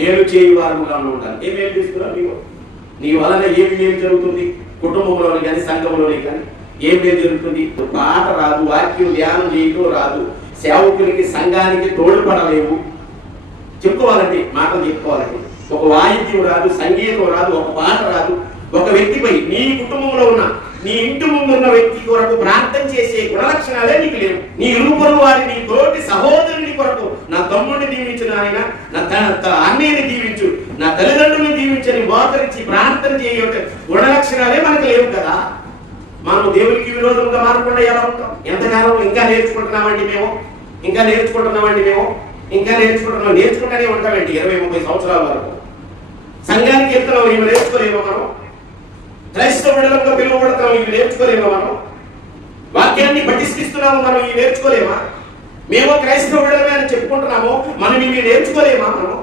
మేలు చేయవారుగా ఉండాలి. ఏ మేలు చేస్తున్నావు నీవు? నీ వలన ఏమి మేలు జరుగుతుంది? కుటుంబంలోని కానీ సంఘంలోని కానీ ఏం మేలు జరుగుతుంది? పాట రాదు, వాక్యం ధ్యానం చేయటం రాదు, సేవకునికి సంఘానికి తోడ్పడలేవు. చెప్పుకోవాలంటే మాటలు చెప్పుకోవాలంటే ఒక వాయిద్యం రాదు, సంగీతం రాదు, ఒక పాట రాదు. ఒక వ్యక్తిపై నీ కుటుంబంలో ఉన్న నీ ఇంటి ముందు ఉన్న వ్యక్తి కొరకు ప్రార్థన చేసే గుణలక్షణాలే నీకు లేవు. నీ ఇరుపరు వారి నీ తోటి సహోదరుని కొరకు నా తమ్ముడిని దీవించు, నాయన నా అన్నయ్యని దీవించు, నా తల్లిదండ్రుని దీవించని మోకరించి ప్రార్థన చేయటం గుణలక్షణాలే మనకు లేవు కదా. మనం దేవునికి విరోధంగా మారకుండా ఎలా ఉంటాం? ఎంతకాలం ఇంకా నేర్చుకుంటున్నామండి మేము, నేర్చుకుంటూనే ఉంటామండి 20-30 సంవత్సరాల వరకు. సంఘానికి ఎత్తున్నాం, ఇవి నేర్చుకోలేమో మనం. క్రైస్తవ బిడ్డలుగా పిలువబడతాం, ఇవి నేర్చుకోలేమా మనం? వాక్యాన్ని పఠిస్తున్నాము, మనం ఇవి నేర్చుకోలేమా? మేము క్రైస్తవ బిడ్డలమే అని చెప్పుకుంటున్నాము, మనం ఇవి నేర్చుకోలేమా మనం?